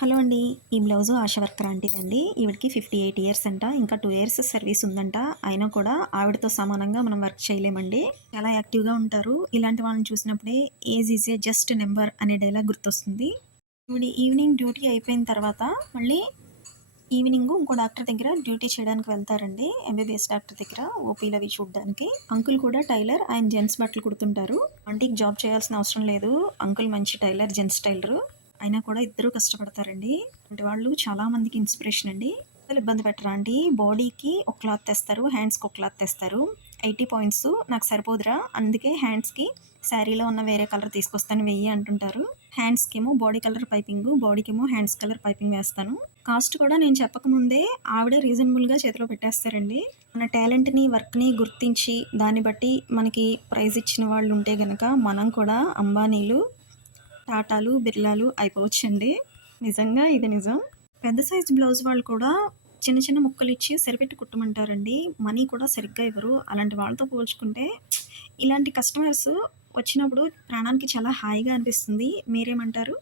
Hello అండి. ఈ blouse ASHA worker ఆంటీదండి. ఈవిడకి 58 years అంట. ఇంకా 2 ఇయర్స్ సర్వీస్ ఉందంట. అయినా కూడా ఆవిడతో సమానంగా మనం వర్క్ చేయలేమండి. చాలా యాక్టివ్‌గా ఉంటారు. ఇలాంటి వాళ్ళని చూసినప్పుడే age is a just number అనే డైలాగ్ గుర్తొస్తుంది. ఈవిడ ఈవినింగ్ డ్యూటీ అయిపోయిన తర్వాత మళ్ళీ ఈవినింగు ఇంకో డాక్టర్ దగ్గర డ్యూటీ చేయడానికి వెళ్తారండి. ఎంబీబీఎస్ డాక్టర్ దగ్గర ఓపీలవి చూడ్డానికి. అంకుల్ కూడా టైలర్. ఆయన జెంట్స్ బట్టలు కుడుతుంటారు. ఆంటీకి జాబ్ చేయాల్సిన అవసరం లేదు. అంకుల్ మంచి టైలర్, జెంట్స్ టైలరు. అయినా కూడా ఇద్దరూ కష్టపడతారండి. ఇలాంటి వాళ్ళు చాలా మందికి ఇన్స్పిరేషన్ అండి. అసలు ఇబ్బంది పెట్టరా ఆంటీ. బాడీకి ఒక క్లాత్ తెస్తారు, హ్యాండ్స్‌కి ఒక క్లాత్ తెస్తారు. 80 పాయింట్స్ నాకు సరిపోదురా, అందుకే హ్యాండ్స్‌కి శారీలో ఉన్న వేరే కలర్ తీసుకొస్తాను వెయ్యి అంటుంటారు. హ్యాండ్స్‌కేమో బాడీ కలర్ పైపింగు, బాడీకేమో హ్యాండ్స్ కలర్ పైపింగ్ వేస్తాను. కాస్ట్ కూడా నేను చెప్పకముందే ఆవిడే రీజనబుల్‌గా చేతిలో పెట్టేస్తారండి. మన టాలెంట్‌ని, వర్క్‌ని గుర్తించి దాన్ని బట్టి మనకి ప్రైజ్ ఇచ్చిన వాళ్ళు ఉంటే గనక మనం కూడా అంబానీలు, టాటాలు, బిర్లాలు అయిపోవచ్చండి. నిజంగా ఇది నిజం. పెద్ద సైజ్ బ్లౌజ్ వాళ్ళు కూడా చిన్న చిన్న ముక్కలిచ్చి సరిపెట్టి కుట్టమంటారండి. మనీ కూడా సరిగ్గా ఇవ్వరు. అలాంటి వాళ్ళతో పోల్చుకుంటే ఇలాంటి కస్టమర్స్ వచ్చినప్పుడు ప్రాణానికి చాలా హాయిగా అనిపిస్తుంది. మీరేమంటారు?